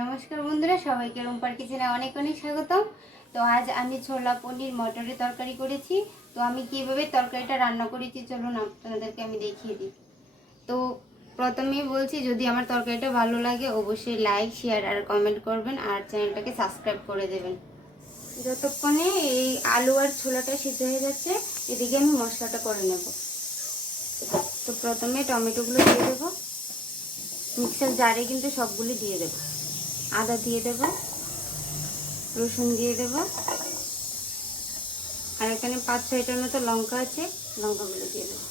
নমস্কার বন্ধুরা, সবাইকে রুম্পার কিচেনে অনেক অনেক স্বাগতম। তো আজ আমি ছোলা পনির মটরের তরকারি করেছি। তো আমি কীভাবে তরকারিটা রান্না করেছি চলুন আপনাদেরকে আমি দেখিয়ে দিই। তো প্রথমেই বলছি, যদি আমার তরকারিটা ভালো লাগে অবশ্যই লাইক, শেয়ার আর কমেন্ট করবেন, আর চ্যানেলটাকে সাবস্ক্রাইব করে দেবেন। যতক্ষণে এই আলু আর ছোলাটা সিদ্ধ হয়ে যাচ্ছে, এদিকে আমি মশলাটা করে নেব। তো প্রথমে টমেটোগুলো দিয়ে দেবো, মিক্সার জারে কিন্তু সবগুলি দিয়ে দেবো। আদা দিয়ে দেব, রসুন দিয়ে দেব, আর এখানে 5-6টার মতো লঙ্কা আছে, লঙ্কাগুলো দিয়ে দেব।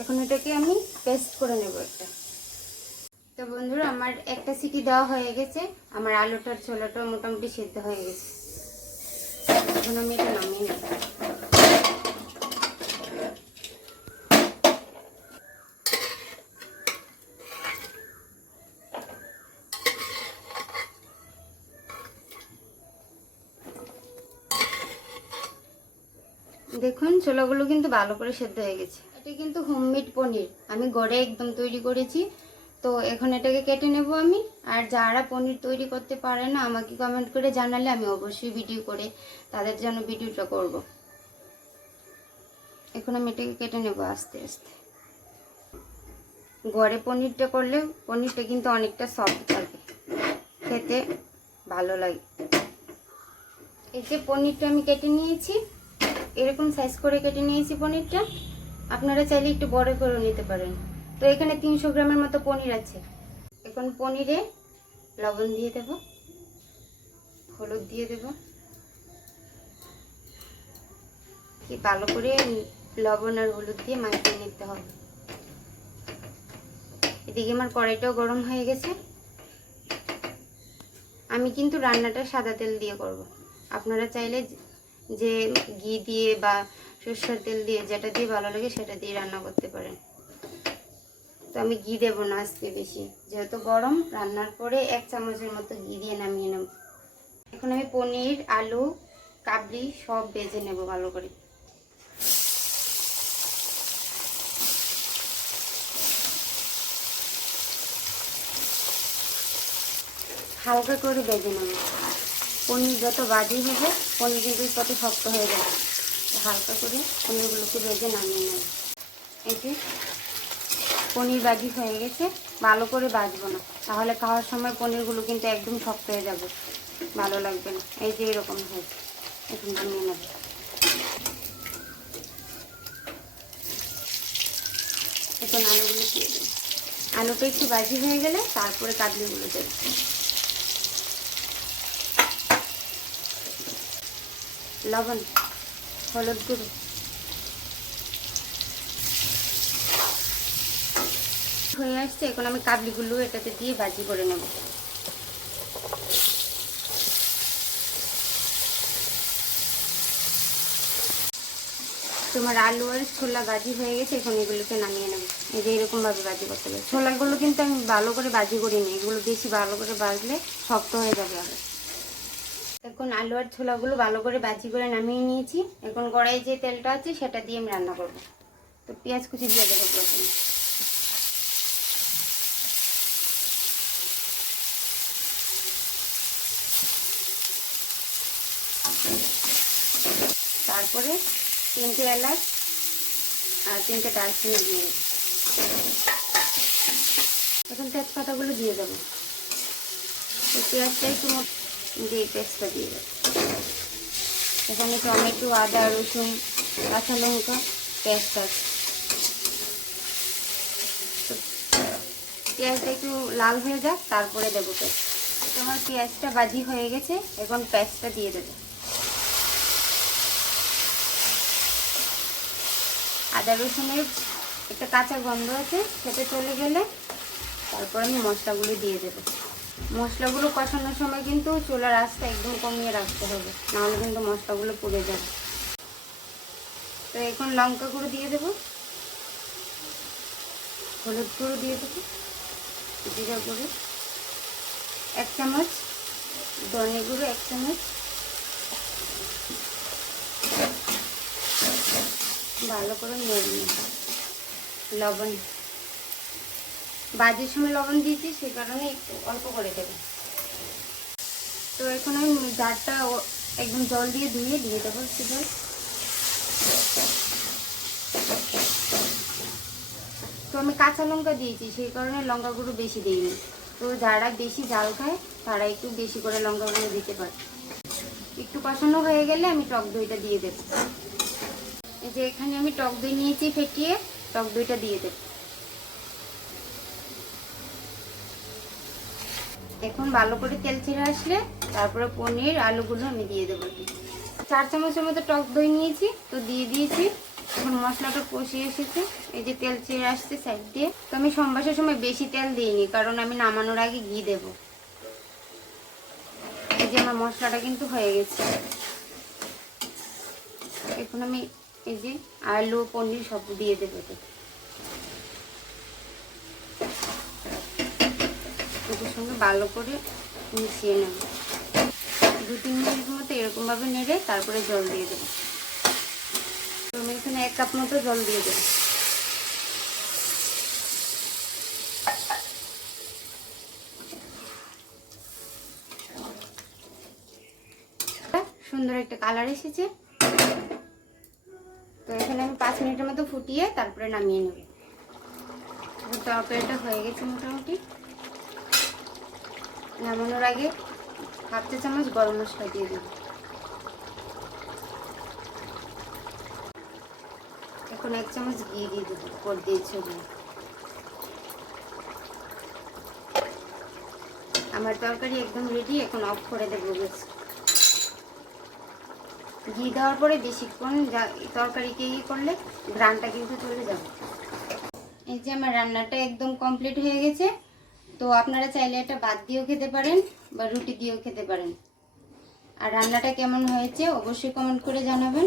এখন এটাকে আমি পেস্ট করে নেব একটা। তো বন্ধুরা, আমার একটা সিটি দেওয়া হয়ে গেছে, আমার আলুটার ছোলাটা মোটামুটি সিদ্ধ হয়ে গেছে। এখন আমি এটা নামিয়ে নেব। দেখুন ছোলাগুলো কিন্তু ভালো করে সেদ্ধ হয়ে গেছে। এটা কিন্তু হোমমেড পনির, আমি ঘরে একদম তৈরি করেছি। তো এখন এটাকে কেটে নেব আমি। আর যারা পনির তৈরি করতে পারে না আমাকে কমেন্ট করে জানালে আমি অবশ্যই ভিডিও করে তাদের জন্য ভিডিওটা করব। এখন আমি এটাকে কেটে নেব আস্তে আস্তে। ঘরে পনিরটা করলে পনিরটা কিন্তু অনেকটা সফট থাকে, খেতে ভালো লাগে। এই যে পনিরটা আমি কেটে নিয়েছি, এরকম সাইজ করে কেটে নিয়েছি পনিরটা। আপনারা চাইলে একটু বড় করে নিতে পারেন। তো এখানে 300 গ্রামের মতো পনির আছে। এখন পনিরে লবণ দিয়ে দেব, হলুদ দিয়ে দেব। কি ভালো করে লবণ আর হলুদ দিয়ে মাখিয়ে নিতে হবে। এদিকে আমার কড়াইটাও গরম হয়ে গেছে। আমি কিন্তু রান্নাটা সাদা তেল দিয়ে করব। আপনারা চাইলে যে ঘি দিয়ে বা সরষের তেল দিয়ে, যেটা দিয়ে ভালো লাগে সেটা দিয়ে রান্না করতে পারেন। তো আমি ঘি দেবো না আজকে বেশি, যেহেতু গরম। রান্নার পরে 1 চামচের মতো ঘি দিয়ে নামিয়ে নেব। এখন আমি পনির, আলু, কাবলি সব ভেজে নেব ভালো করে। হালকা করে ভেজে নেব। পনির যত ভাজি হবে পনির কিন্তু তত শক্ত হয়ে যাবে। হালকা করে পনিরগুলোকে ভেজে নামিয়ে নেব। এই যে পনির ভাজি হয়ে গেছে। ভালো করে ভাজবো না, তাহলে খাওয়ার সময় পনিরগুলো কিন্তু একদম শক্ত হয়ে যাবে, ভালো লাগবে না। এই যে এরকম হয়েছে, এখন নামিয়ে নেব। এখন আলুগুলো দিয়ে দেব। আলুটা একটু ভাজি হয়ে গেলে তারপরে কাবলিগুলো দেব। লবণ, হলুদ গুঁড়ো হয়ে আসছে। এখন আমি কাবলিগুলো এটাতে দিয়ে ভাজি করে নেব। তোমার আলু আর ছোলা ভাজি হয়ে গেছে, এখন এগুলোকে নামিয়ে নেব। এই যে এরকমভাবে ভাজি করতে হবে। ছোলাগুলো কিন্তু আমি ভালো করে ভাজি করিনি, এগুলো বেশি ভালো করে ভাজলে শক্ত হয়ে যাবে আবার। এখন আলু আর ছোলাগুলো ভালো করে ভাজি করে নামিয়ে নিয়েছি। এখন কড়াই যে তেলটা আছে সেটা দিয়ে আমি রান্না করব। তো পেঁয়াজ কুচি দিয়ে দেবো প্রথমে। তারপরে 3টে এলাচ আর 3টে দারচিনি দিয়ে দেবো। এখন তেজপাতাগুলো দিয়ে দেবো। তো পেঁয়াজটা একটু দিয়ে পেস্টটা দিয়ে দেবো। এখানে টমেটো, আদা, রসুন, কাঁচা লঙ্কা পেস্ট আছে। তো পেঁয়াজটা একটু লাল হয়ে যাক, তারপরে দেবো পেস্ট। তোমার পেঁয়াজটা ভাজি হয়ে গেছে, এখন পেস্টটা দিয়ে দেবো। আদা রসুনের একটা কাঁচা গন্ধ আছে, সেটা চলে গেলে তারপর আমি মশলাগুলো দিয়ে দেবো। মশলাগুলো কষানোর সময় কিন্তু চুলার আঁচটা একদম কমিয়ে রাখতে হবে, নাহলে কিন্তু মশলাগুলো পুড়ে যাবে। তো এখন লঙ্কা গুঁড়ো দিয়ে দেবো, হলুদ গুঁড়ো দিয়ে দেবো, জিরা গুঁড়ো 1 চামচ, ধনে গুঁড়ো 1 চামচ, ভালো করে নেড়ে নেব। লবণ ভাজির সময় লবণ দিয়েছি, সেই কারণে একটু অল্প করে দেবো। তো এখন আমি জারটা একদম জল দিয়ে ধুয়ে দিয়ে দেবো একটু জল। তো আমি কাঁচা লঙ্কা দিয়েছি, সেই কারণে লঙ্কা গুঁড়ো বেশি দিইনি। তো যারা বেশি ঝাল খায় তারা একটু বেশি করে লঙ্কা গুঁড়ো দিতে পারে। একটু কষানো হয়ে গেলে আমি টক দইটা দিয়ে দেবো। এই যে এখানে আমি টক দই নিয়েছি ফেটিয়ে, টক দইটা দিয়ে দেবো। এখন ভালো করে তেল ছেড়ে আসলে তারপরে পনির আলুগুলো আমি দিয়ে দেবো। 4 চামচের মতো টক দই নিয়েছি, তো দিয়ে দিয়েছি। এখন মশলাটা কষিয়ে এসেছে, এই যে তেল ছেড়ে আসছে সাইড দিয়ে। তো আমি সম্বাসের সময় বেশি তেল দিইনি, কারণ আমি নামানোর আগে ঘি দেব। এই যে আমার মশলাটা কিন্তু হয়ে গেছে। এখন আমি এই যে আলু পনির সব দিয়ে দেবো। এটার সঙ্গে ভালো করে মিশিয়ে নেব। 2-3 মিনিট মতো এরকমভাবে নেড়ে তারপরে জল দিয়ে দেবো। তো আমি এখানে 1 কাপ মতো জল দিয়ে দেবো। সুন্দর একটা কালার এসেছে। তো এখানে আমি 5 মিনিটের মতো ফুটিয়ে তারপরে নামিয়ে নেব। তরকারিটা হয়ে গেছে মোটামুটি। নামানোর আগে 1/2 চা চামচ গরম মশলা দিয়ে দেব। এখন 1 চামচ ঘি দিয়ে দেবো উপর দিয়ে ছড়িয়ে। আমার তরকারি একদম রেডি, এখন অফ করে দেবো গ্যাস। ঘি দেওয়ার পরে বেশিক্ষণ তরকারিকে করলে ঘ্রাণটা কিন্তু চলে যাবে। এই যে আমার রান্নাটা একদম কমপ্লিট হয়ে গেছে। তো আপনারা চাইলে এটা ভাত দিয়েও খেতে পারেন বা রুটি দিয়েও খেতে পারেন। আর রান্নাটা কেমন হয়েছে অবশ্যই কমেন্ট করে জানাবেন।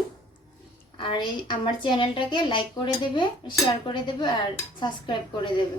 আর এই আমার চ্যানেলটাকে লাইক করে দেবে, শেয়ার করে দেবে আর সাবস্ক্রাইব করে দেবে।